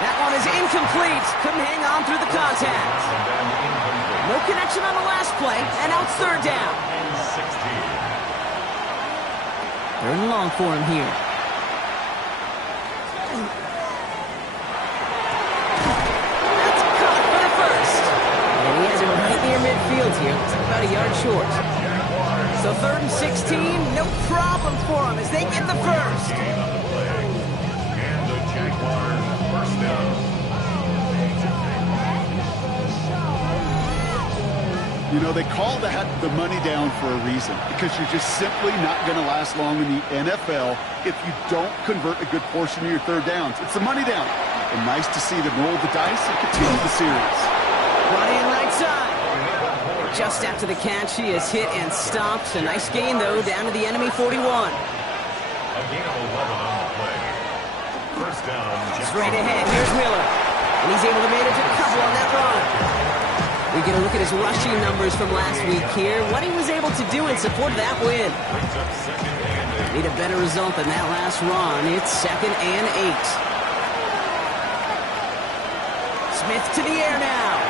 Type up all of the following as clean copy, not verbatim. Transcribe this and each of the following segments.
That one is incomplete. Couldn't hang on through the contact. No connection on the last play, and now it's third down. Third and long for him here. That's caught for the first. And he has it right near midfield here. Looks like about a yard short. So third and 16, no problem for him as they get the first. And the Jaguars first down. You know, they call that the money down for a reason, because you're just simply not going to last long in the NFL if you don't convert a good portion of your third downs. It's the money down. And nice to see them roll the dice and continue the series. Brought in right side. Just after the catch, he is hit and stopped. A nice gain, though, down to the enemy 41. A gain of 11 on the play. First down. Straight ahead. Here's Miller. And he's able to manage a couple on that run. We get a look at his rushing numbers from last week here. What he was able to do in support of that win. Need a better result than that last run. It's 2nd and 8. Smith to the air now.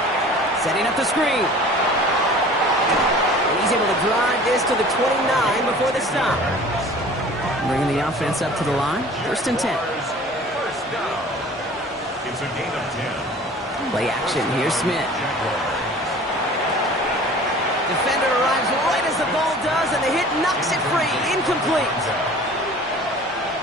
Setting up the screen. And he's able to drive this to the 29 before the stop. Bringing the offense up to the line. 1st and 10. First down. It's a gain of 10. Play action. Here's Smith. Defender arrives right as the ball does, and the hit knocks it free. Incomplete.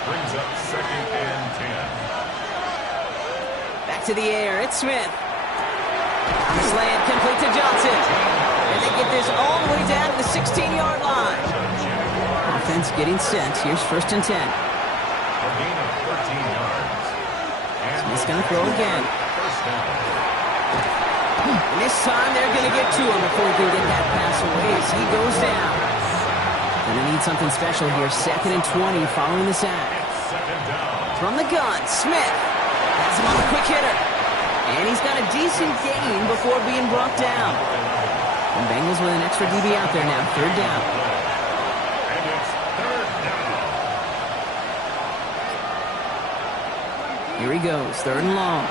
Brings up 2nd and 10. Back to the air. It's Smith. On the slant, complete to Johnson. And they get this all the way down to the 16-yard line. Offense getting set. Here's 1st and 10. A gain of 13 yards. And Smith's going to throw again. First down. And this time they're going to get to him before he can get that pass away as he goes down. Going to need something special here. 2nd and 20 following the sack. Second down. From the gun, Smith has him on a quick hitter. And he's got a decent gain before being brought down. And Bengals with an extra DB out there now. 3rd down. And it's 3rd down. Here he goes. 3rd and long.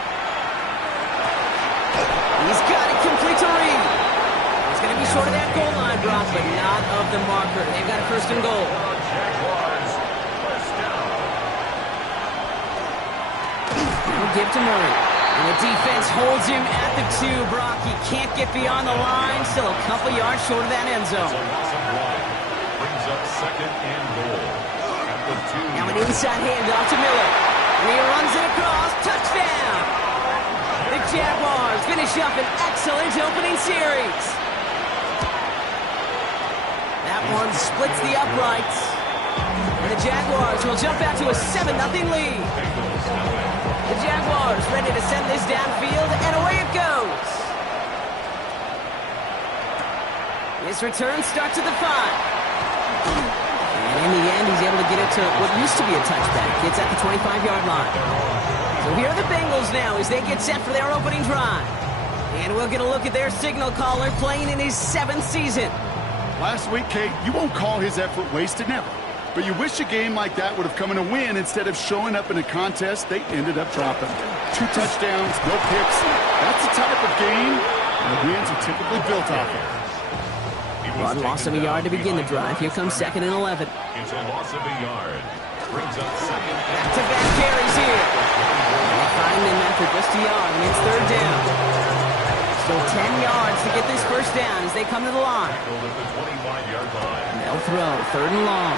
He's got it complete to Reed. He's going to be short of that goal line drop, but not of the marker. They've got a 1st and goal. Jaguars first down. Now give to Murray. And the defense holds him at the 2. Brock, he can't get beyond the line. Still a couple yards short of that end zone. It's a loss of 1. Brings up 2nd and goal. At the 2. Now an inside handoff to Miller. And he runs it across. Touchdown! The Jaguars finish up an excellent opening series. That one splits the uprights. And the Jaguars will jump out to a 7-0 lead. The Jaguars ready to send this downfield, and away it goes. This return starts at the 5. And in the end, he's able to get it to what used to be a touchback. It's at the 25-yard line. So here are the Bengals now as they get set for their opening drive. And we'll get a look at their signal caller playing in his 7th season. Last week, Kate, you won't call his effort wasted, never. But you wish a game like that would have come in a win instead of showing up in a contest they ended up dropping. 2 touchdowns, no picks. That's the type of game the wins are typically built off of. Rod loss of a yard to begin the drive. Here comes 2nd and 11. It's a loss of a yard. Brings up 2nd and Back-to-back carries here. And they find him after just a yard, and it's 3rd down. Still 10 yards to get this 1st down as they come to the line. at the 25-yard line. They'll throw. 3rd and long.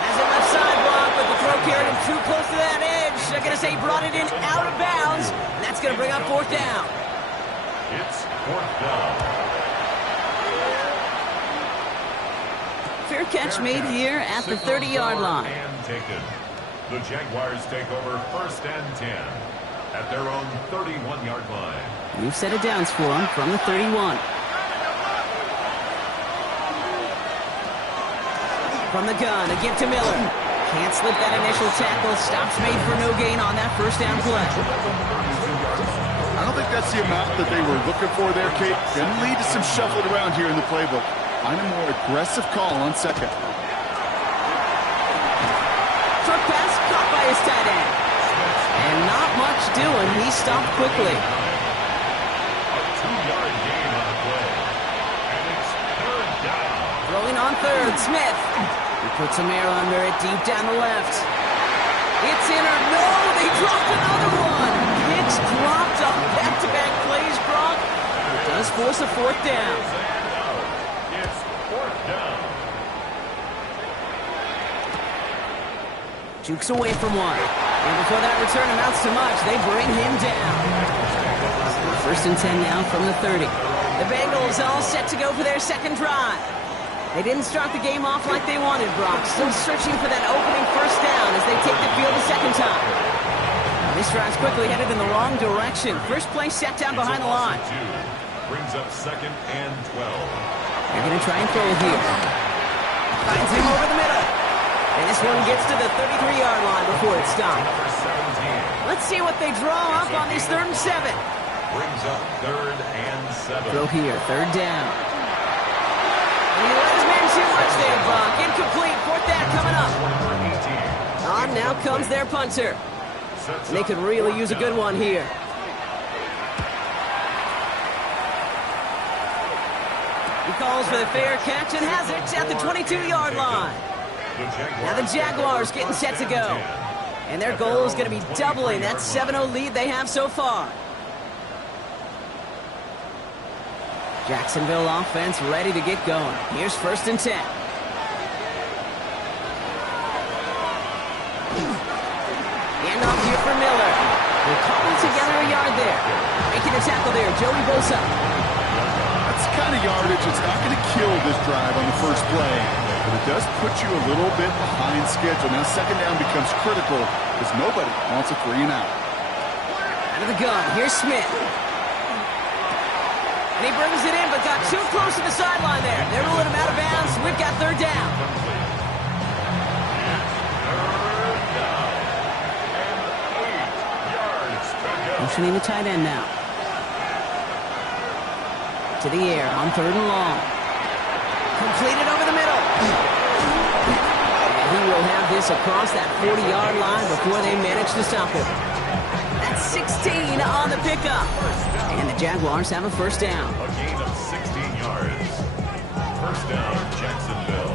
Has it left side block, but the throw carried him too close to that edge. They're going to say he brought it in out of bounds, and that's going to bring up 4th down. It's 4th down. Fair catch made here at the 30-yard line. And taken. The Jaguars take over 1st and 10 at their own 31-yard line. New set of downs for him from the 31. From the gun, a give to Miller. Can't slip that initial tackle. Stops made for no gain on that 1st down play. I don't think that's the amount that they were looking for there, Kate. Going to lead to some shuffling around here in the playbook. Find a more aggressive call on 2nd. Short pass caught by his tight end. And not much doing. He stopped quickly. A 2-yard gain on the play. And it's third down. Throwing on third, Smith. He puts some air under it deep down the left. It's in or no, they dropped another one. Hicks dropped on back-to-back plays, Brock. It does force a fourth down. It's fourth down. Jukes away from one. And before that return amounts to much, they bring him down. First and 10 now from the 30. The Bengals all set to go for their second drive. They didn't start the game off like they wanted, Brock. Still searching for that opening first down as they take the field a second time. Now this drive's quickly headed in the wrong direction. First play set down behind the line. Brings up second and 12. They're going to try and throw it here. Finds him over the middle. And this one gets to the 33-yard line before it's stopped. Let's see what they draw up on this 3rd and 7. Brings up 3rd and 7. Throw here, 3rd down. And he let his man too much there, Brock. Incomplete, 4th down coming up. On now comes their punter. And they could really use a good one here. He calls for the fair catch and has it at the 22-yard line. Now the Jaguars getting set to go. And their goal is going to be doubling that 7-0 lead they have so far. Jacksonville offense ready to get going. Here's 1st and 10. Hand off here for Miller. They're cobbled together a yard there. Making a tackle there, Joey Bosa. That's the kind of yardage that's not going to kill this drive on the first play, but it does put you a little bit behind schedule. Now second down becomes critical because nobody wants a 3 and out. Out of the gun, here's Smith. And he brings it in, but got too close to the sideline there. They're ruling him out of bounds. We've got 3rd down. Motioning the tight end now. To the air on 3rd and long. Completed over the middle. And he will have this across that 40-yard line before they manage to stop him. That's 16 on the pickup. And the Jaguars have a 1st down. A gain of 16 yards. 1st down, Jacksonville.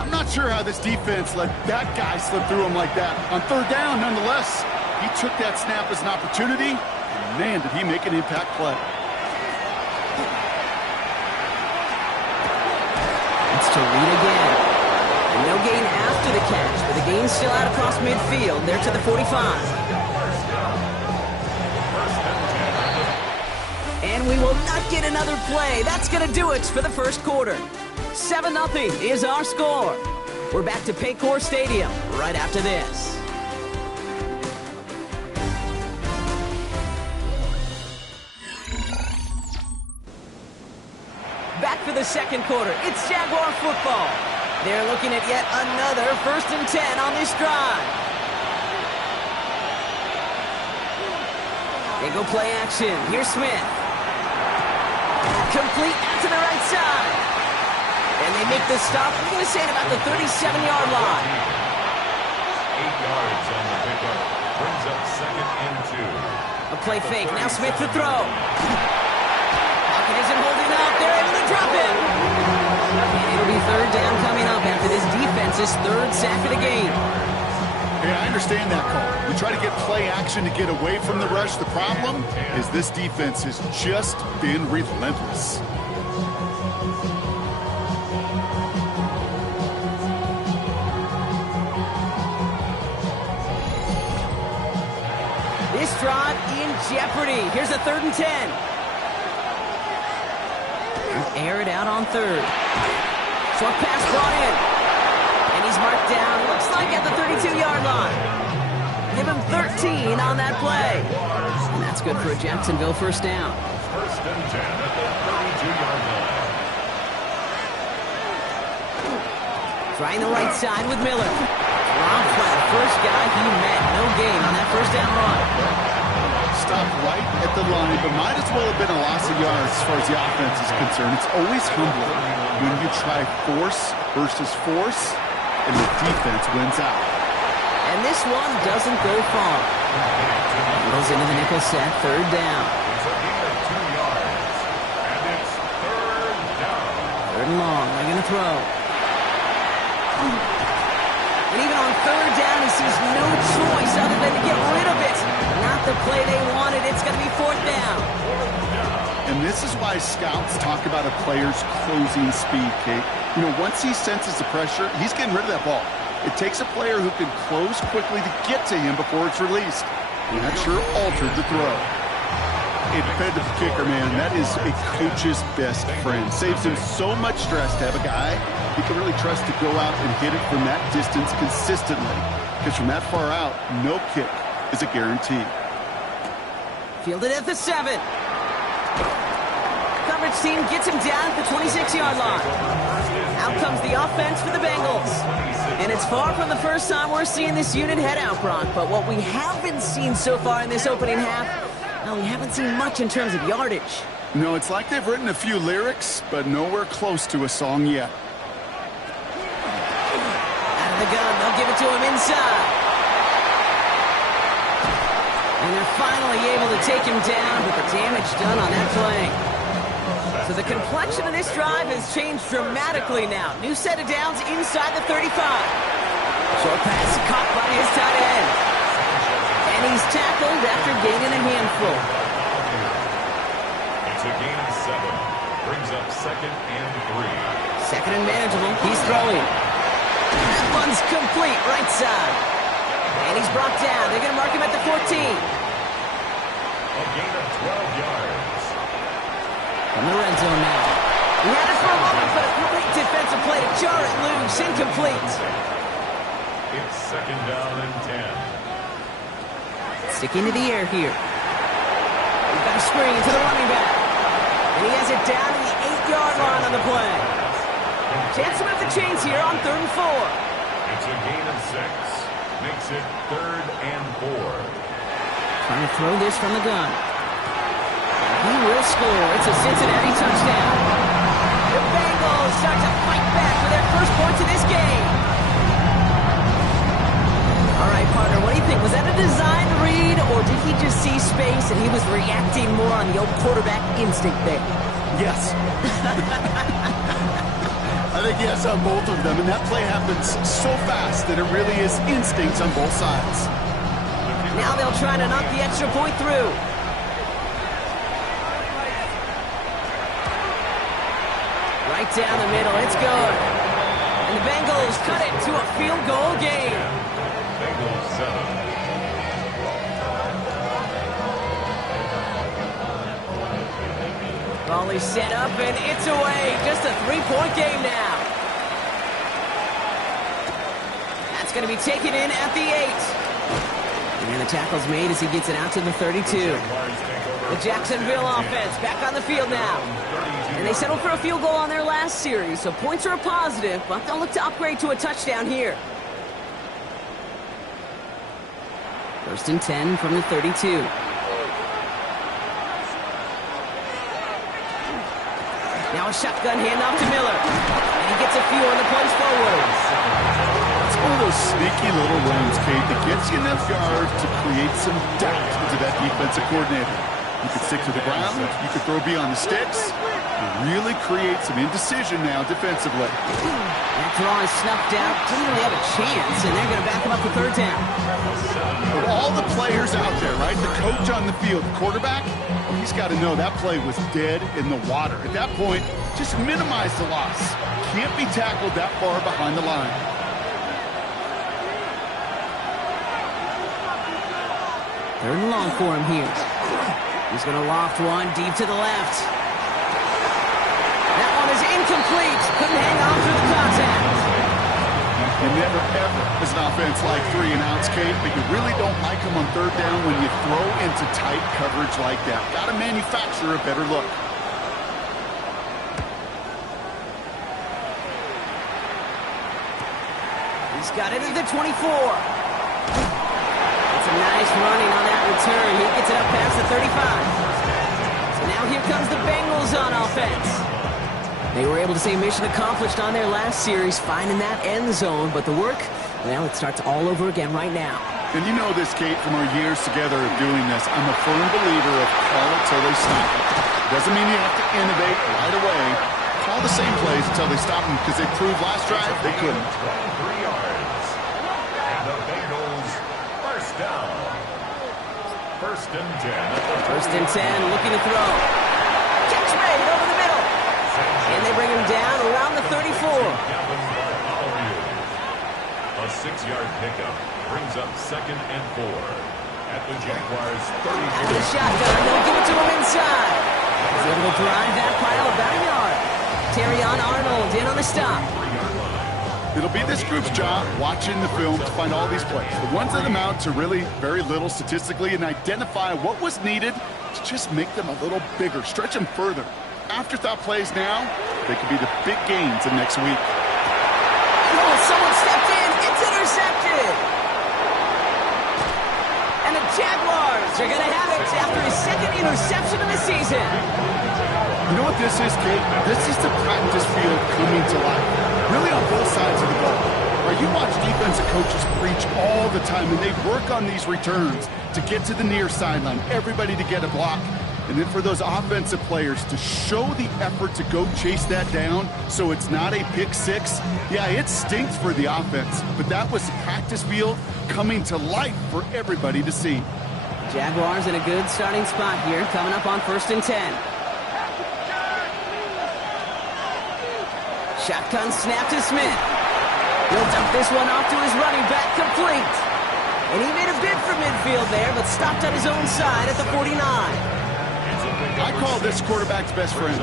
I'm not sure how this defense let that guy slip through him like that. On 3rd down, nonetheless, he took that snap as an opportunity, and man, did he make an impact play. It's to Reed again. And no gain after the catch, but the gain's still out across midfield. They're to the 45. And we will not get another play. That's going to do it for the first quarter. 7-0 is our score. We're back to Paycor Stadium right after this. Back for the second quarter. It's Jaguar football. They're looking at yet another 1st and 10 on this drive. They go play action. Here's Smith. Complete out to the right side. And they make the stop. We're going to say it about the 37-yard line. 8 yards on the pickup. Brings up 2nd and 2. A play fake. Now Smith to throw. Pocket isn't holding up. They're able to drop it. And it'll be 3rd down coming up after this defense's 3rd sack of the game. Hey, I understand that call. We try to get play action to get away from the rush. The problem is this defense has just been relentless. This drive in jeopardy. Here's a 3rd and 10. Air it out on 3rd. Short pass brought in. And he's marked down, looks like at the 32-yard line. Give him 13 on that play. And that's good for a Jacksonville 1st down. 1st and 10 at the 32-yard line. Trying the right side with Miller. Rob Flat, first guy he met. No gain on that 1st down run. Stopped right at the line, but might as well have been a loss of yards as far as the offense is concerned. It's always humbling when you try force versus force, and the defense wins out. And And this one doesn't go far. Goes into the nickel set, third down. It's a gain of 2 yards. And it's third down. Third and long, they're going to throw. And even on third down, he sees no choice other than to get rid of it. Not the play they wanted. It's going to be fourth down. And this is why scouts talk about a player's closing speed, Kate. You know, once he senses the pressure, he's getting rid of that ball. It takes a player who can close quickly to get to him before it's released. And that sure altered the throw. A defensive kicker, man, that is a coach's best friend. Saves him so much stress to have a guy he can really trust to go out and hit it from that distance consistently. Because from that far out, no kick is a guarantee. Fielded at the 7. Coverage team gets him down at the 26-yard line. Out comes the offense for the Bengals. And it's far from the first time we're seeing this unit head out, Brock. But what we haven't seen so far in this opening half, well, we haven't seen much in terms of yardage. No, it's like they've written a few lyrics, but nowhere close to a song yet. Out of the gun, they'll give it to him inside. And they're finally able to take him down, but the damage done on that play. So the complexion of this drive has changed dramatically now. New set of downs inside the 35. Short pass caught by his tight end. And he's tackled after gaining a handful. It's a gain of 7. Brings up 2nd and 3. Second and manageable. He's throwing. That one's complete, right side. And he's brought down. They're going to mark him at the 14. A gain of 12 yards. From the red zone now. He had it for a moment, but a great defensive play to jar it loose. Incomplete. It's 2nd down and 10. Sticking to the air here. He's got a screen to the running back. And he has it down to the 8-yard line on the play. Chance to move the chains here on 3rd and 4. It's a gain of 6. Makes it 3rd and 4. Trying to throw this from the gun. He will score. It's a Cincinnati touchdown. The Bengals start to fight back for their first points of this game. All right, partner, what do you think? Was that a design read, or did he just see space and he was reacting more on the old quarterback instinct there? Yes. I think yes on both of them, and that play happens so fast that it really is instincts on both sides. Now they'll try to knock the extra point through. Right down the middle, it's good. And the Bengals cut it to a field goal game. Bengals 7. Ball is set up and it's away. Just a 3-point game now. That's going to be taken in at the 8. And the tackle's made as he gets it out to the 32. The Jacksonville offense back on the field now. And they settled for a field goal on their last series, so points are a positive, but they'll look to upgrade to a touchdown here. 1st and 10 from the 32. Now a shotgun handoff to Miller. And he gets a few on the punch forward. It's one of those sneaky little runs, Kate, that gets you enough yards to create some doubt into that defensive coordinator. You could stick to the ground, you could throw beyond the sticks, and really create some indecision now defensively. That draw is snuffed out. Didn't really have a chance, and they're going to back him up for 3rd down. Of all the players out there, right, the coach on the field, the quarterback, he's got to know that play was dead in the water. At that point, just minimize the loss. Can't be tackled that far behind the line. Third and long for him here. He's going to loft one deep to the left. That one is incomplete. Couldn't hang on through the contact. You never, ever, as an offense, like 3 and outs, Kate, but you really don't like them on 3rd down when you throw into tight coverage like that. Got to manufacture a better look. He's got it at the 24. It's a nice running on that return. He gets it up past the 35. So now here comes the Bengals on offense. They were able to say mission accomplished on their last series, finding that end zone, but the work, Well, it starts all over again right now. And you know this, Kate, from our years together of doing this. I'm a firm believer of call it till they stop it. Doesn't mean you have to innovate right away. Call the same plays until they stop them, because they proved last drive they couldn't. 23 yards. And the Bengals first down. First and 10. First and 10, looking to throw. Catch made over the middle. And they bring him down around the 34. A 6-yard pickup brings up second and 4 at the Jaguars' 30. Out of the shotgun, they'll give it to him inside. He's able to drive that pile about a yard. Terrion Arnold in on the stop. It'll be this group's job watching the film to find all these plays. The ones that amount to really very little statistically, and identify what was needed to just make them a little bigger, stretch them further. Afterthought plays now, they could be the big gains in next week. Oh, someone stepped in. It's intercepted. And the Jaguars are going to have it after his second interception of the season. You know what this is, Kate? This is the practice field coming to life. Really on both sides of the ball. Right, you watch defensive coaches preach all the time, and they work on these returns to get to the near sideline, everybody to get a block. And then for those offensive players to show the effort to go chase that down so it's not a pick six. Yeah, it stinks for the offense, but that was practice field coming to life for everybody to see. Jaguars in a good starting spot here, coming up on first and 10. Shotgun snap to Smith. He'll dump this one off to his running back, complete. And he made a bid for midfield there, but stopped on his own side at the 49. I call this quarterback's best friend.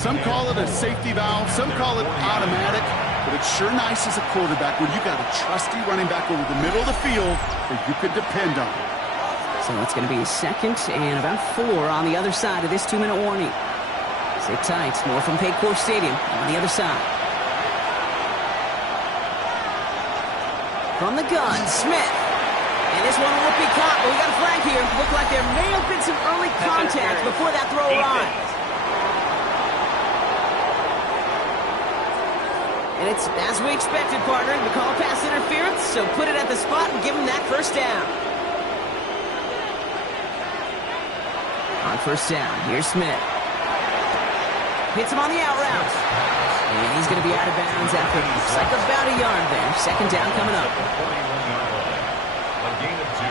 Some call it a safety valve, some call it automatic, but it's sure nice as a quarterback when you got a trusty running back over the middle of the field that you can depend on. So it's going to be second and about 4 on the other side of this 2-minute warning. Sit tight, more from Paycor Stadium on the other side. From the gun, Smith. And this one won't be caught, but we got a flag here. Looked like there may have been some early contact before that throw arrived. And it's as we expected, partner. We call pass interference, so put it at the spot and give him that first down. On first down, here's Smith. Hits him on the out route. And he's going to be out of bounds after looks like about a yard there. Second down coming up. A gain of 2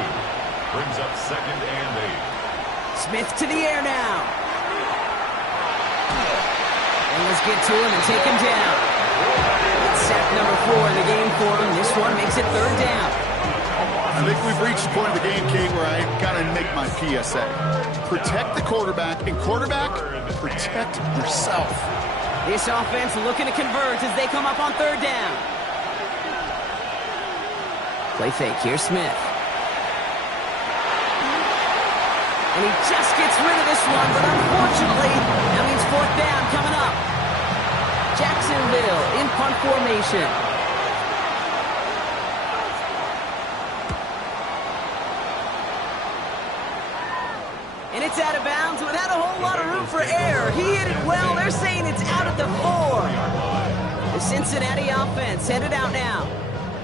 brings up second and 8. Smith to the air now. And let's get to him and take him down. It's sack number 4 in the game for him. This one makes it third down. I think we've reached the point of the game, Kate, where I got to make my PSA. Protect the quarterback, and quarterback, protect yourself. This offense looking to convert as they come up on third down. Play fake, here's Smith. And he just gets rid of this one, but unfortunately, that means fourth down coming up. Jacksonville in punt formation. And it's out of bounds without a whole lot of room for error. He hit it well. They're saying it's out at the 4. The Cincinnati offense headed out now.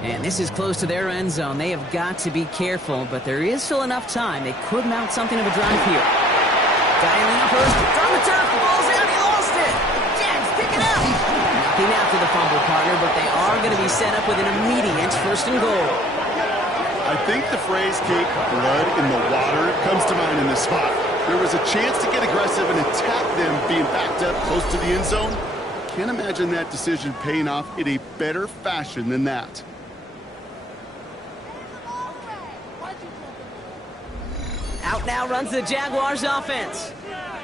And this is close to their end zone. They have got to be careful, but there is still enough time. They could mount something of a drive here. Dialing first. It's on the turf. Ball's out. He lost it. Jags pick it up. Nothing after the fumble, partner, but they are going to be set up with an immediate first and goal. I think the phrase, Kate, blood in the water comes to mind in this spot. There was a chance to get aggressive and attack them being backed up close to the end zone. Can't imagine that decision paying off in a better fashion than that. Out now runs the Jaguars offense.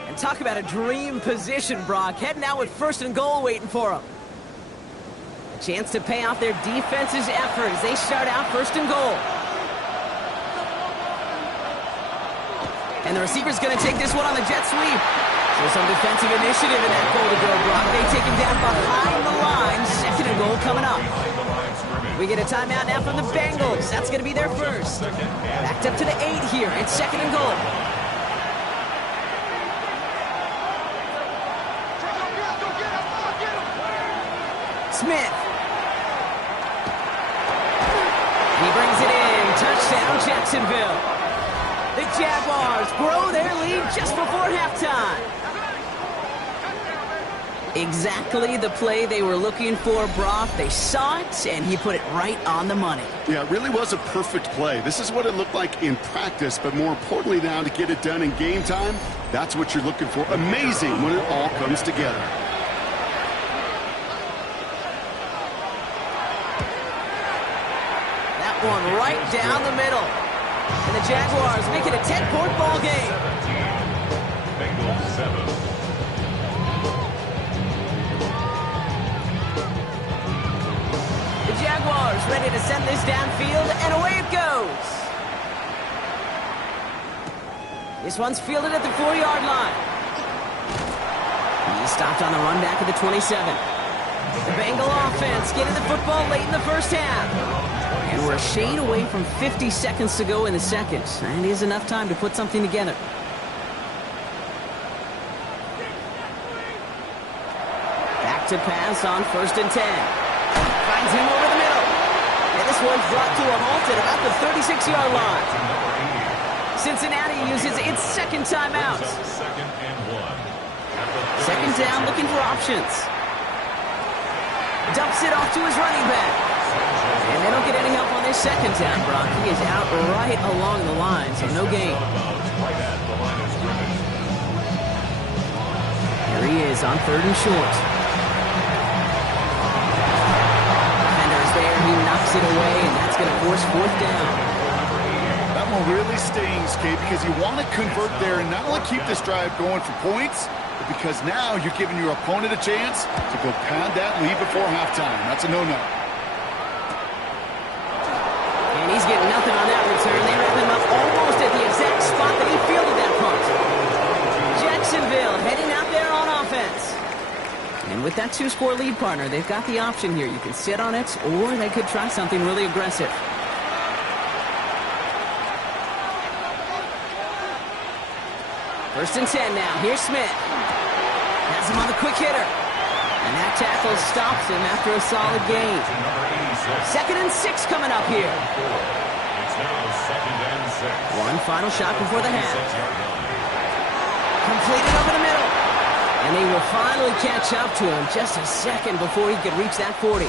And talk about a dream position, Brock. Heading out with first and goal waiting for them. A chance to pay off their defense's effort as they start out first and goal. And the receiver's going to take this one on the jet sweep. So some defensive initiative in that goal to go, Brock. They take him down behind the line. Second and goal coming up. We get a timeout now from the Bengals. That's going to be their first. Backed up to the 8 here. It's second and goal. Smith. Jacksonville. The Jaguars grow their lead just before halftime. Exactly the play they were looking for, Brock. They saw it, and he put it right on the money. Yeah, it really was a perfect play. This is what it looked like in practice, but more importantly now to get it done in game time, that's what you're looking for. Amazing when it all comes together. That one right down the middle. And the Jaguars make it a 10-point ball game. 17, Bengals 7. The Jaguars ready to send this downfield, and away it goes. This one's fielded at the 4-yard line. He stopped on the run back at the 27. The Bengal offense getting the football late in the first half. And we're a shade away from 50 seconds to go in the second. And it is enough time to put something together. Back to pass on 1st and 10. Finds him over the middle. And this one's brought to a halt at about the 36-yard line. Cincinnati uses its second timeout. Second down, looking for options. Dumps it off to his running back. And they don't get any help on this second down, Brock. He is out right along the line, so no gain. There he is on 3rd and short. He knocks it away, and that's going to force 4th down. That one really stings, Kate, because you want to convert there and not only keep this drive going for points, but because now you're giving your opponent a chance to go pad that lead before halftime. That's a no-no. And he's getting nothing on that return. They wrap him up almost at the exact spot that he fielded that punt. Jacksonville heading out there on offense. And with that 2-score lead, partner, they've got the option here. You can sit on it, or they could try something really aggressive. First and 10 now. Here's Smith. Has him on the quick hitter. And that tackle stops him after a solid gain. 2nd and 6 coming up here. It's now 2nd and 6. One final shot before the half. Completed over the middle. And they will finally catch up to him just a second before he could reach that 40.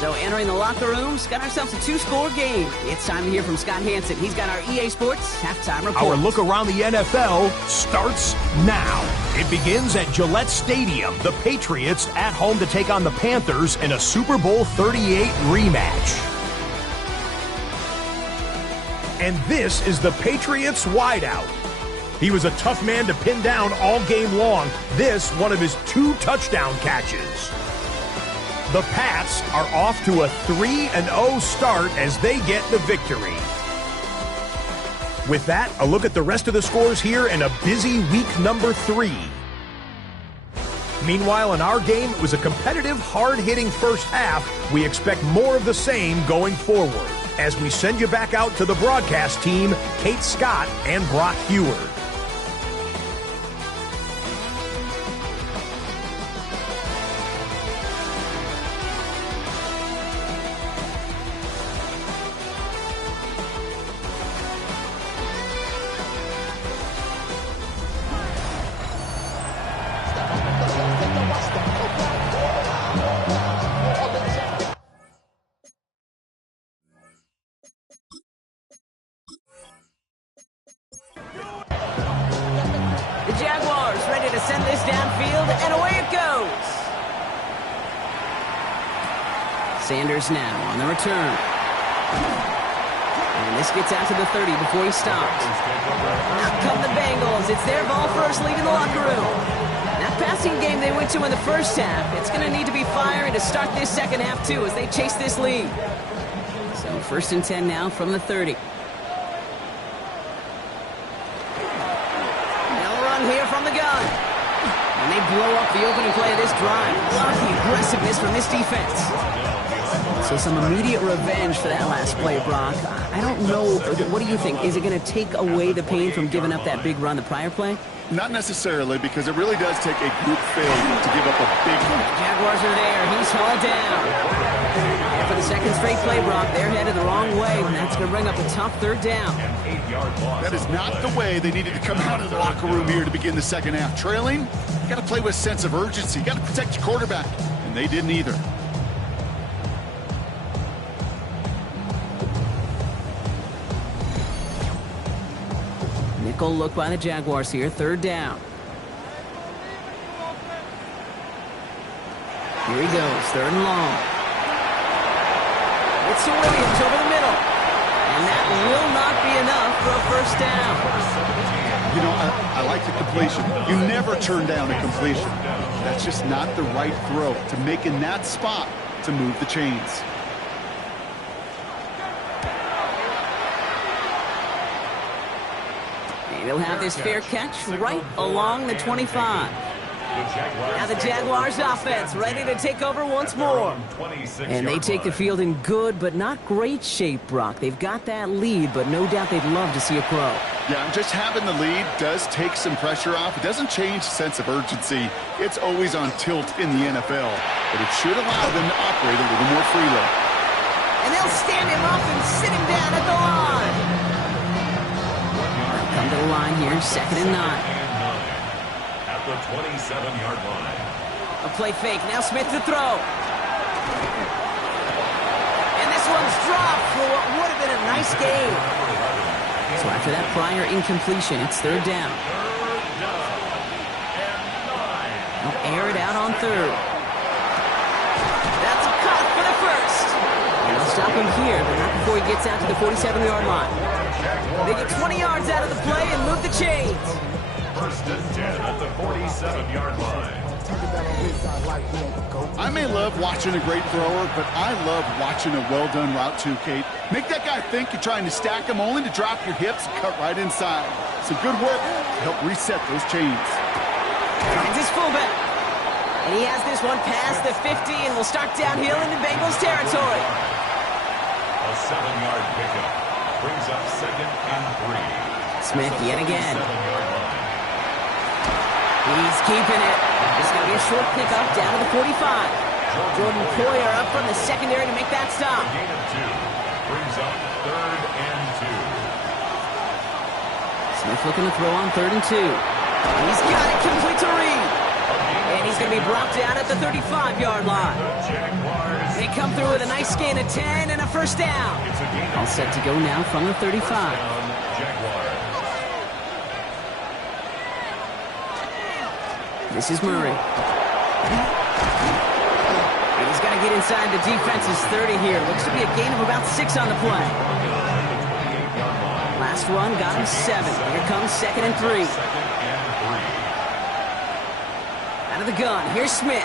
So entering the locker rooms, got ourselves a 2-score game. It's time to hear from Scott Hansen. He's got our EA Sports halftime report. Our look around the NFL starts now. It begins at Gillette Stadium. The Patriots at home to take on the Panthers in a Super Bowl 38 rematch. And this is the Patriots wideout. He was a tough man to pin down all game long. This, one of his 2 touchdown catches. The Pats are off to a 3-0 start as they get the victory. With that, a look at the rest of the scores here in a busy week number 3. Meanwhile, in our game, it was a competitive, hard-hitting first half. We expect more of the same going forward. As we send you back out to the broadcast team, Kate Scott and Brock Heward. Sanders now on the return. And this gets out to the 30 before he stops. Out come the Bengals. It's their ball first, leaving the locker room. That passing game they went to in the first half, it's going to need to be firing to start this second half, too, as they chase this lead. So 1st and 10 now from the 30. They'll run here from the gun. And they blow up the opening play of this drive. Love the aggressiveness from this defense. So some immediate revenge for that last play, Brock. I don't know. What do you think? Is it going to take away the pain from giving up that big run the prior play? Not necessarily, because it really does take a group failure to give up a big run. Jaguars are there. He's hauled down. And for the second straight play, Brock. They're headed the wrong way, and that's going to bring up a tough third down. An 8-yard loss. That is not the way they needed to come out of the locker room here to begin the second half. Trailing, you got to play with a sense of urgency. You got to protect your quarterback, and they didn't either. Nickel look by the Jaguars here, third down. Here he goes, third and long. It's to Williams over the middle. And that will not be enough for a first down. You know, I like the completion. You never turn down a completion. That's just not the right throw to make in that spot to move the chains. He'll have this fair catch right along the 25. Now the Jaguars offense ready to take over once more. And they take the field in good but not great shape, Brock. They've got that lead, but no doubt they'd love to see a pro. Yeah, just having the lead does take some pressure off. It doesn't change the sense of urgency. It's always on tilt in the NFL. But it should allow them to operate a little more freely. And they'll stand him up and sit him down at the line. Come to the line here, second and 9. At the 27-yard line. A play fake, now Smith to throw. And this one's dropped for what would have been a nice game. So after that prior incompletion, it's third down. They'll air it out on third. That's a cut for the first. And they'll stop him here, but not before he gets out to the 47-yard line. They get 20 yards out of the play and move the chains. First and 10 at the 47-yard line. I may love watching a great thrower, but I love watching a well-done route too, Kate. Make that guy think you're trying to stack him only to drop your hips and cut right inside. Some good work to help reset those chains. Finds his fullback. And he has this one past the 50 and will start downhill into Bengals territory. A 7-yard pickup brings up second and 3. Smith yet again. 7-yard line. He's keeping it. It's going to be a short pickup down to the 45. Jordan Poyer up from the secondary to make that stop. Gain of 2 brings up third and 2. Smith looking to throw on third and 2. He's got it complete to Reed. And he's going to be brought down at the 35-yard line. They come through with a nice gain of 10 and a first down. All set to go now from the 35. This is Murray. And he's got to get inside the defense's 30 here. Looks to be a gain of about 6 on the play. Last run got him 7. Here comes second and 3. Out of the gun, here's Smith.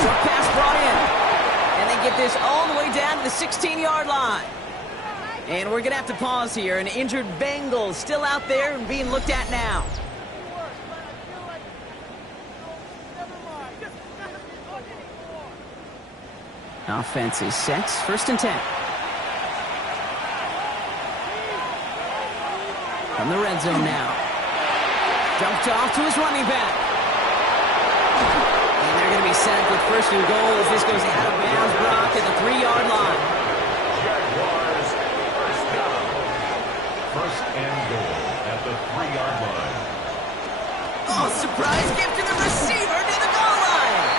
Short pass brought in. And they get this all the way down to the 16-yard line. And we're going to have to pause here. An injured Bengal still out there and being looked at now. Offense is set. First and 10. From the red zone now. Jumped off to his running back. And they're going to be set up with first and goal as this goes out of bounds, Brock, at the 3-yard line. Jaguars first down. First and goal at the 3-yard line. Oh, surprise gift to the receiver to the goal line.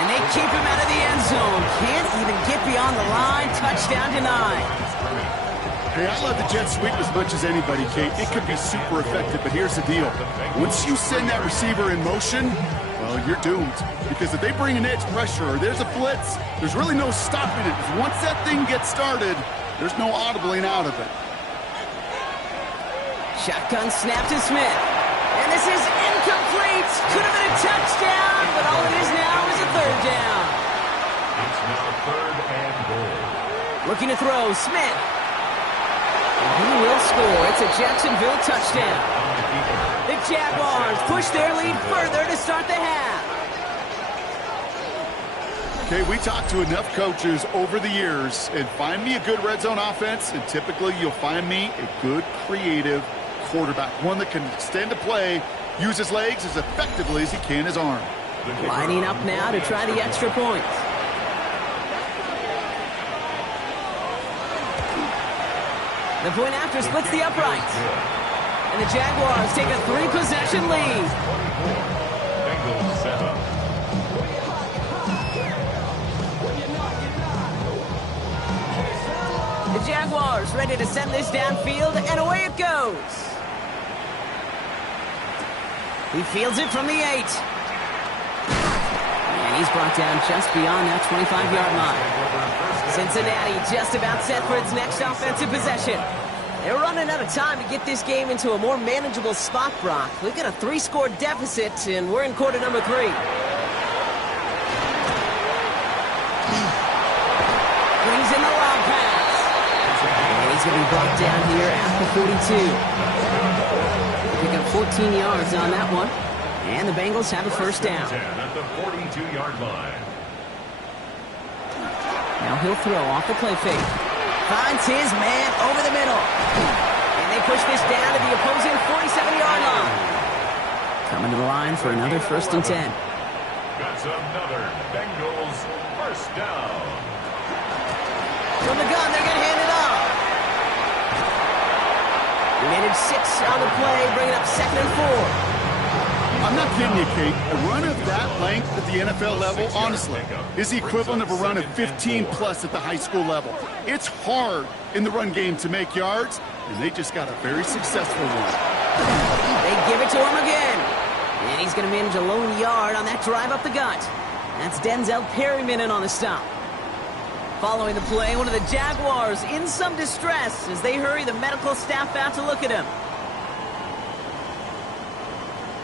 And they keep him out of the end zone. Can't even get beyond the line. Touchdown denied. Hey, I love the jet sweep as much as anybody, Kate. It could be super effective, but here's the deal. Once you send that receiver in motion, well, you're doomed. Because if they bring an edge pressure or there's a blitz, there's really no stopping it. Once that thing gets started, there's no audibling out of it. Shotgun snap to Smith. And this is incomplete. Could have been a touchdown, but all it is now is a third down. It's now third and goal. Looking to throw, Smith. And he will score. It's a Jacksonville touchdown. The Jaguars push their lead further to start the half. Okay, we talked to enough coaches over the years, and find me a good red zone offense, and typically you'll find me a good creative quarterback, one that can extend a play, use his legs as effectively as he can his arm. Lining up now to try the extra points. The point after splits the uprights. And the Jaguars take a 3-possession lead. Bengals 7. The Jaguars ready to send this downfield, and away it goes. He fields it from the 8. And he's brought down just beyond that 25-yard line. Cincinnati just about set for its next offensive possession. They're running out of time to get this game into a more manageable spot, Brock. We've got a 3-score deficit, and we're in quarter number 3. Brings in the long pass. And he's going to be brought down here at the 42. Pick up 14 yards on that one. And the Bengals have a first down. 10 at the 42-yard line. Now he'll throw off the play fake. Finds his man over the middle. And they push this down to the opposing 47-yard line. Coming to the line for another first and 10. That's another Bengals first down. From the gun, they're going to hand it off. Managed 6 on the play, bringing up 2nd and 4. I'm not kidding you, Kate. A run of that length at the NFL level, honestly, is the equivalent of a run of 15-plus at the high school level. It's hard in the run game to make yards, and they just got a very successful one. They give it to him again. And he's going to manage a lone yard on that drive up the gut. That's Denzel Perryman in on the stop. Following the play, one of the Jaguars in some distress as they hurry the medical staff out to look at him.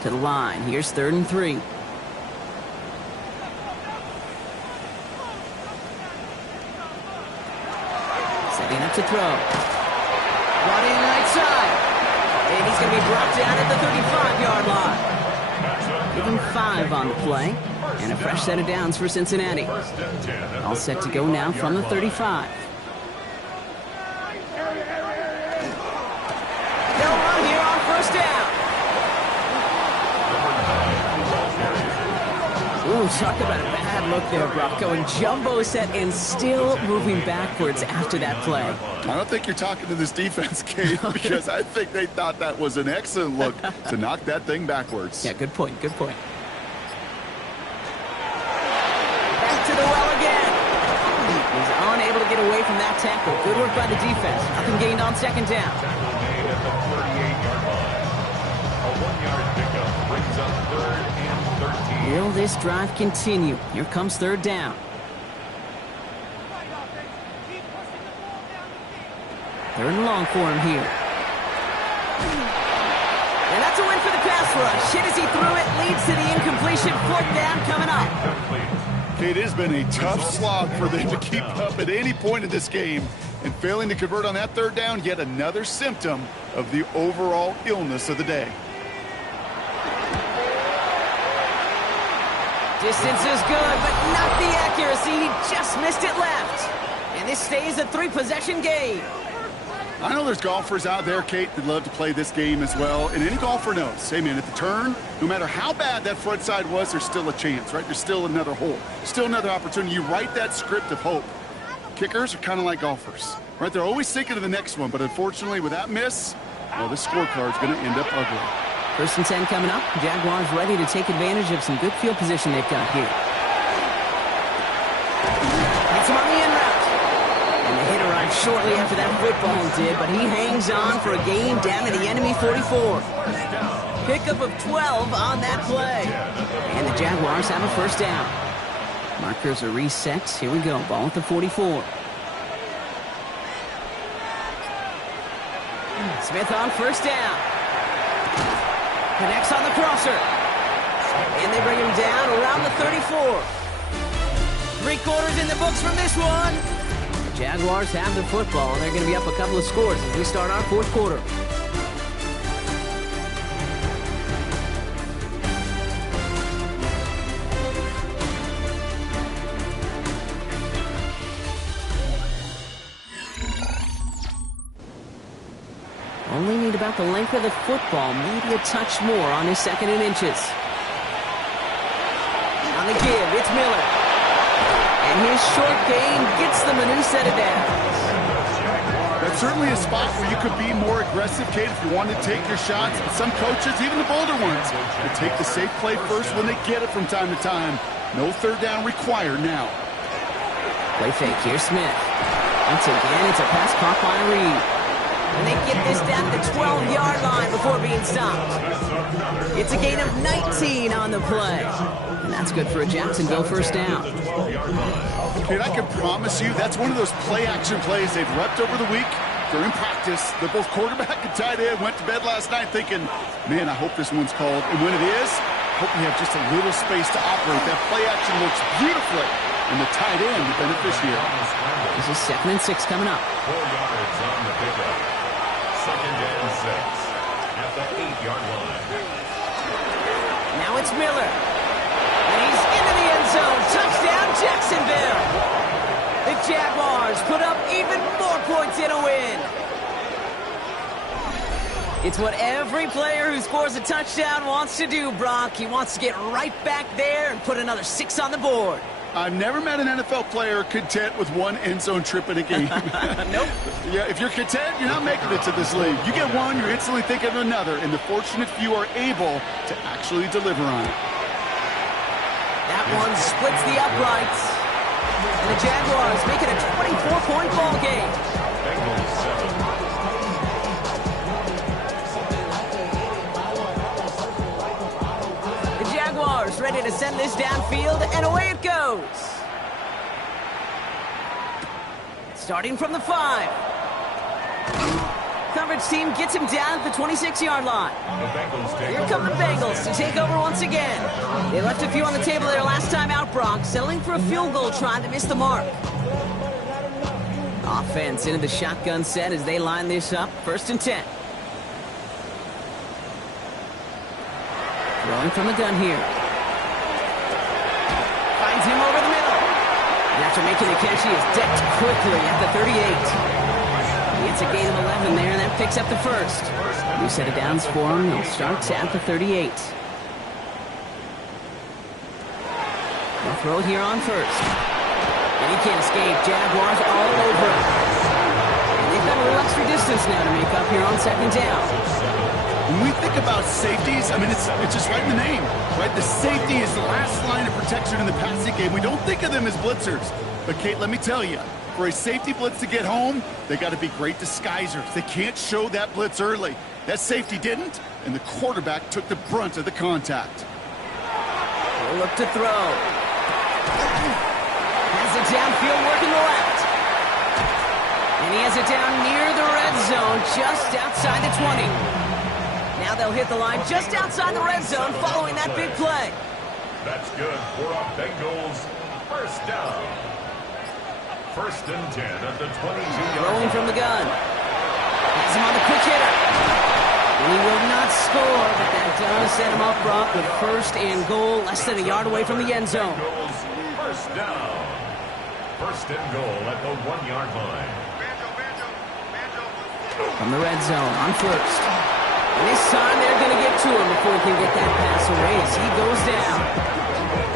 To the line. Here's 3rd and 3. Setting up to throw. Running right side. And he's going to be brought down at the 35-yard line. Give him 5 on the play. And a fresh set of downs for Cincinnati. All set to go now from the 35. They'll run here on first down. Ooh, talk about a bad look there, Brock. Going jumbo set and still moving backwards after that play. I don't think you're talking to this defense, Kate, because I think they thought that was an excellent look to knock that thing backwards. Yeah, good point, good point. Back to the well again. He's unable to get away from that tackle. Good work by the defense. Nothing gained on 2nd down. Tackle made at the 38-yard line. A 1-yard pickup brings up 3rd and 13. Will this drive continue? Here comes 3rd down. 3rd and long for him here. And that's a win for the pass rush. Hit as he threw it, leads to the incompletion. 4th down coming up. It has been a tough slog for them to keep up at any point in this game. And failing to convert on that 3rd down, yet another symptom of the overall illness of the day. Distance is good, but not the accuracy. He just missed it left. And this stays a 3-possession game. I know there's golfers out there, Kate, that love to play this game as well. And any golfer knows, hey, man, at the turn, no matter how bad that front side was, there's still a chance, right? There's still another hole, still another opportunity. You write that script of hope. Kickers are kind of like golfers, right? They're always thinking of the next one. But unfortunately, with that miss, well, this scorecard's going to end up ugly. 1st and 10 coming up. Jaguars ready to take advantage of some good field position they've got here. Gets him on the in route. And the hit arrived shortly after that football did, but he hangs on for a gain down to the enemy 44. Pickup of 12 on that play. And the Jaguars have a first down. Markers are reset. Here we go. Ball at the 44. Smith on first down. Connects on the crosser. And they bring him down around the 34. 3 quarters in the books from this one. The Jaguars have the football, and they're going to be up a couple of scores as we start our 4th quarter. Only need about the length of the football, maybe a touch more on his 2nd and inches. On the give, it's Miller. And his short gain gets them a new set of downs. That certainly a spot where you could be more aggressive, Kate, if you want to take your shots. But some coaches, even the bolder ones, will take the safe play first when they get it from time to time. No third down required now. Play fake. Here's Smith. Once again, it's a pass caught by Reed. And they get this down to the 12-yard line before being stopped. It's a gain of 19 on the play. And that's good for a Jacksonville first down. Kate, I can promise you that's one of those play-action plays they've repped over the week during practice. That both quarterback and tight end went to bed last night thinking, man, I hope this one's called. And when it is, I hope we have just a little space to operate. That play-action works beautifully. And the tight end, the beneficiary. This is 2nd and 6 coming up. 4 yards on the pickup. 2nd and 6 at the 8-yard line. Now it's Miller. And he's into the end zone. Touchdown, Jacksonville. The Jaguars put up even more points in a win. It's what every player who scores a touchdown wants to do, Brock. He wants to get right back there and put another 6 on the board. I've never met an NFL player content with one end zone trip in a game. Nope. Yeah, if you're content, you're not making it to this league. You get one, you're instantly thinking of another, and the fortunate few are able to actually deliver on it. That one splits the uprights. And the Jaguars make it a 24-point ball game. Bengals 7. The Jaguars ready to send this downfield, and away it goes. Starting from the 5. Coverage team gets him down at the 26-yard line. Here come the Bengals to take over once again. They left a few on the table there last time out, Brock, settling for a field goal try that missed the mark. Offense into the shotgun set as they line this up. 1st and 10. Throwing from the gun here. Finds him over the middle. And after making the catch, he is decked quickly at the 38. It's a gain of 11 there, and that picks up the 1st. New set of downs for him. He'll start at the 38. They'll throw it here on 1st. And he can't escape. Jaguars all over him. And they've got a little extra distance now to make up here on 2nd down. When we think about safeties, I mean, it's just right in the name, right? The safety is the last line of protection in the passing game. We don't think of them as blitzers. But, Kate, let me tell you, for a safety blitz to get home, they got to be great disguisers. They can't show that blitz early. That safety didn't, and the quarterback took the brunt of the contact. He'll look to throw. Has it downfield working the left. And he has it down near the red zone, just outside the 20. Now they'll hit the line just outside the red zone following that big play. That's good for a Bengals 1st down. 1st and 10 at the 22-yard Throwing line. from the gun. Has him on the quick hitter. He will not score, but that does set him up, Brock, with 1st and goal, less than a yard away from the end zone. Bengals 1st down. 1st and goal at the 1-yard line. From the red zone on 1st. And this time they're going to get to him before he can get that pass away as he goes down.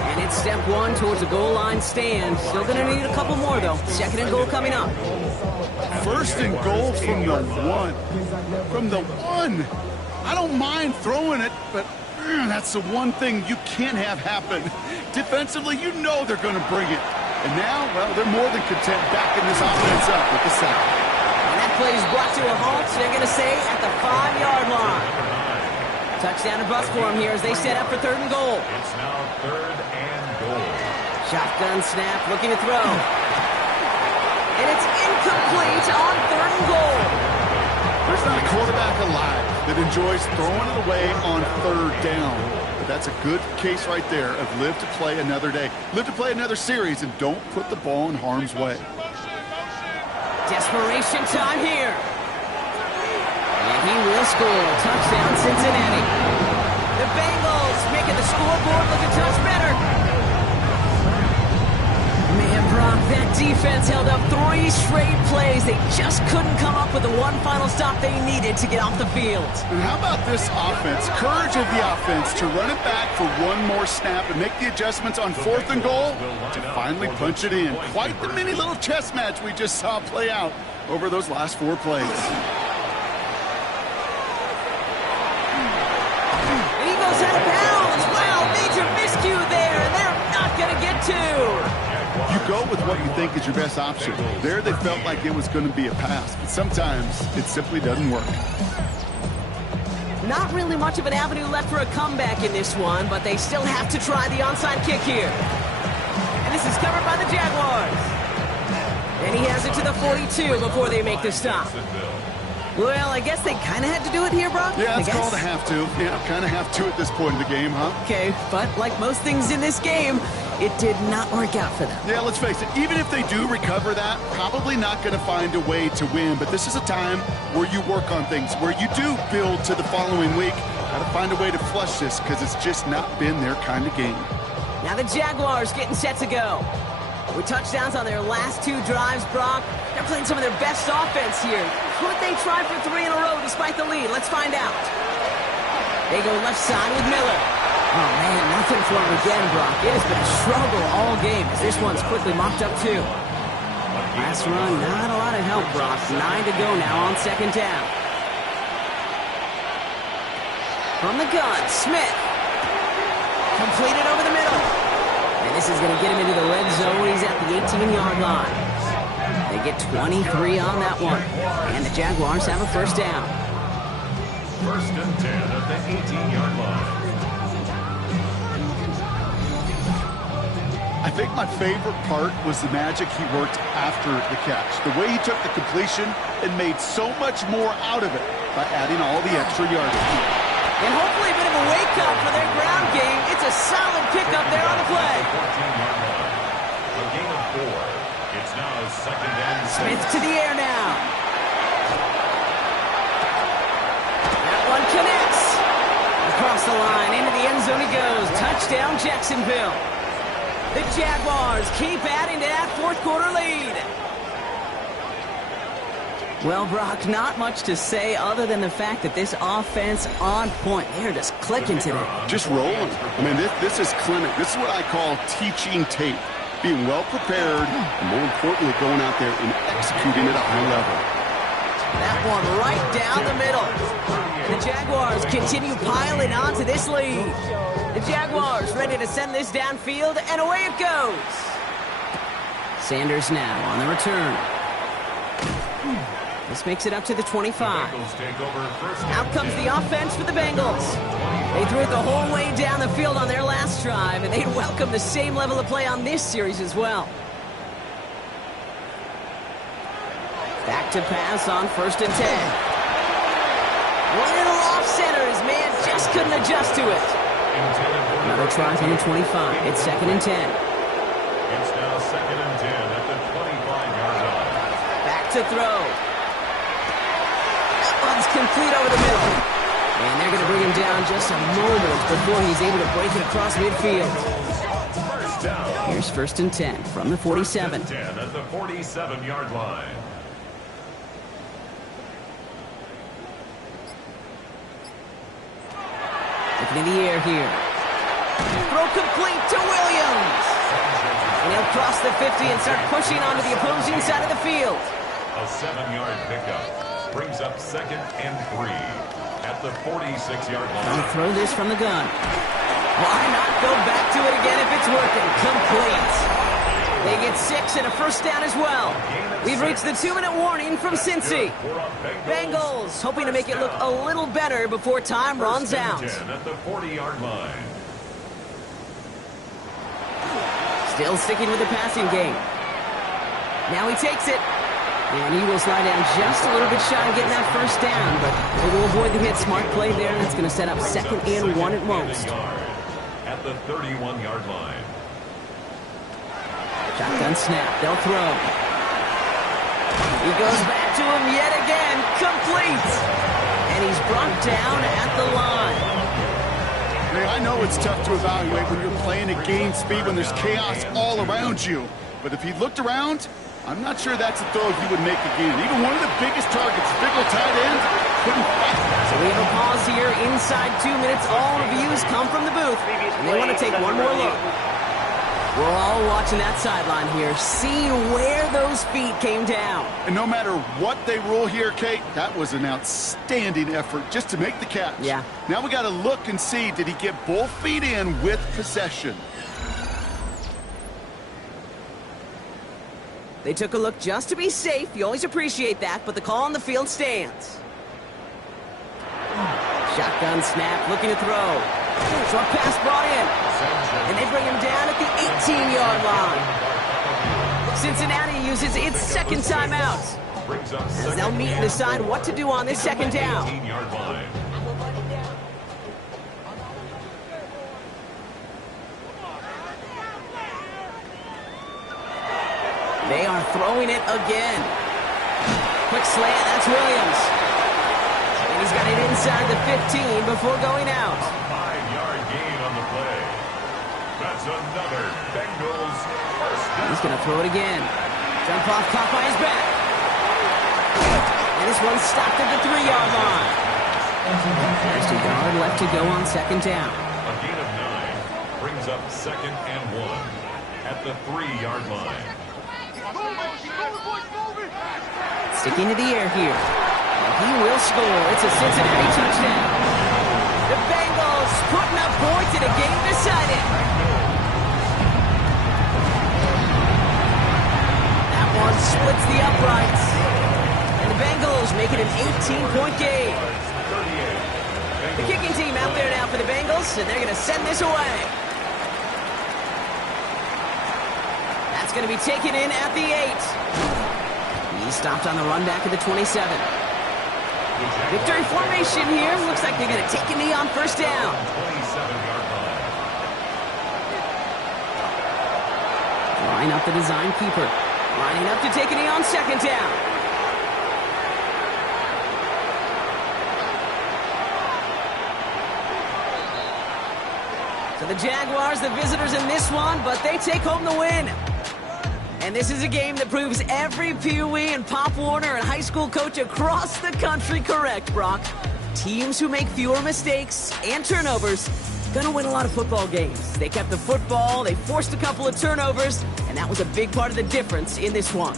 And it's step 1 towards a goal line stand. Still going to need a couple more, though. 2nd and goal coming up. 1st and goal from the 1. From the 1. I don't mind throwing it, but that's the one thing you can't have happen. Defensively, you know they're going to bring it. And now, well, they're more than content backing this offense up with the sack. And that play is brought to a halt, so they're going to stay at the 5-yard line. Touchdown and bust for them here as they set up for 3rd and goal. It's now 3rd and goal. Shotgun snap, looking to throw. And it's incomplete on 3rd and goal. There's not a quarterback alive that enjoys throwing it away on 3rd down. But that's a good case right there of live to play another day. Live to play another series and don't put the ball in harm's way. Desperation time here. And he will score. Touchdown, Cincinnati. The Bengals making the scoreboard look a touch better. May have Brock, that defense held up 3 straight plays. They just couldn't come up with the one final stop they needed to get off the field. And how about this offense? Courage of the offense to run it back for one more snap and make the adjustments on 4th and goal to finally punch it in. Quite the mini little chess match we just saw play out over those last 4 plays. And he goes out of bounds. Wow, major miscue there, and they're not going to get 2. You go with what you think is your best option. There they felt like it was going to be a pass, but sometimes it simply doesn't work. Not really much of an avenue left for a comeback in this one, but they still have to try the onside kick here. And this is covered by the Jaguars. And he has it to the 42 before they make the stop. Well, I guess they kind of had to do it here, Brock? Yeah, it's called a have to. Yeah, kind of have to at this point in the game, huh? Okay, but like most things in this game, it did not work out for them. Yeah, let's face it, even if they do recover that, probably not going to find a way to win. But this is a time where you work on things, where you do build to the following week. Got to find a way to flush this because it's just not been their kind of game. Now the Jaguars getting set to go. With touchdowns on their last 2 drives, Brock, they're playing some of their best offense here. Could they try for 3 in a row despite the lead? Let's find out. They go left side with Miller. Oh, man, nothing for him again, Brock. It has been a struggle all game as this one's quickly mopped up, too. Last run, not a lot of help, Brock. 9 to go now on 2nd down. From the gun, Smith. Completed over the middle. And this is going to get him into the red zone. He's at the 18-yard line. They get 23 on that one. And the Jaguars have a 1st down. 1st and 10 at the 18-yard line. I think my favorite part was the magic he worked after the catch. The way he took the completion and made so much more out of it by adding all the extra yardage. And hopefully a bit of a wake-up for their ground game. It's a solid pickup there on the play. 14-yard line. A gain of 4. It's now 2nd and 6. Smith to the air now. That one connects. Across the line, into the end zone he goes. Touchdown, Jacksonville. The Jaguars keep adding to that 4th quarter lead. Well, Brock, not much to say other than the fact that this offense on point. They're just clicking today. Just rolling. I mean, this is clinic. This is what I call teaching tape. Being well prepared, and more importantly, going out there and executing at a high level. That one right down the middle. The Jaguars continue piling onto this lead. The Jaguars ready to send this downfield, and away it goes. Sanders now on the return. This makes it up to the 25. Out comes the offense for the Bengals. They threw it the whole way down the field on their last drive, and they'd welcome the same level of play on this series as well. Back to pass on 1st and 10. Little off center. His man just couldn't adjust to it. Another try from the 25. It's 2nd and 10. It's now 2nd and 10 at the 25-yard line. Back to throw. One's complete over the middle. And they're going to bring him down just a moment before he's able to break it across midfield. 1st down. Here's 1st and 10 from the 47. 10 at the 47-yard line. Looking in the air here. Throw complete to Williams. And he'll cross the 50 and start pushing onto the opposing side of the field. A 7-yard pickup brings up 2nd and 3 at the 46-yard line. They'll throw this from the gun. Why not go back to it again if it's working? Complete. They get 6 and a 1st down as well. We've reached the 2-minute warning from Cincy. Bengals hoping to make it look a little better before time runs out. 10 at the 40-yard line. Still sticking with the passing game. Now he takes it. And he will slide down just a little bit shy of getting that 1st down, but they will avoid the hit. Smart play there, and that's going to set up 2nd and 1 at most. At the 31-yard line. Shotgun snap. They'll throw. He goes back to him yet again. Complete. And he's brought down at the line. Hey, I know it's tough to evaluate when you're playing at game speed when there's chaos all around you. but if he looked around, I'm not sure that's a throw he would make again. Even one of the biggest targets, big old tight end, couldn't fight. So we have a pause here. Inside 2 minutes, all reviews come from the booth, and they want to take one more look. We're all watching that sideline here, seeing where those feet came down. And no matter what they rule here, Kate, that was an outstanding effort just to make the catch. Yeah. Now we got to look and see, did he get both feet in with possession? They took a look just to be safe. You always appreciate that, but the call on the field stands. Shotgun snap, looking to throw. Short pass brought in. And they bring him down at the 18-yard line. Cincinnati uses its second timeout, as they'll meet and decide what to do on this second down. They are throwing it again. Quick slant, that's Williams. And he's got it inside the 15 before going out. A 5-yard gain on the play. That's another Bengals first down. He's going to throw it again. Jump off, caught by his back. And this one stopped at the 3-yard line. Just a yard left to go on second down. A gain of 9 brings up 2nd and 1 at the 3-yard line. Sticking to the air here. He will score. It's a Cincinnati touchdown. The Bengals putting up points in a game decided. That one splits the uprights. And the Bengals make it an 18-point game. The kicking team out there now for the Bengals, and they're going to send this away. That's going to be taken in at the 8. He stopped on the run back at the 27. Victory formation here. Looks like they're going to take a knee on first down. 27-yard line. Line up the design keeper. Lining up to take a knee on second down. So the Jaguars, the visitors in this one, but they take home the win. And this is a game that proves every Pee Wee and Pop Warner and high school coach across the country correct, Brock. Teams who make fewer mistakes and turnovers gonna win a lot of football games. They kept the football, they forced a couple of turnovers, and that was a big part of the difference in this one.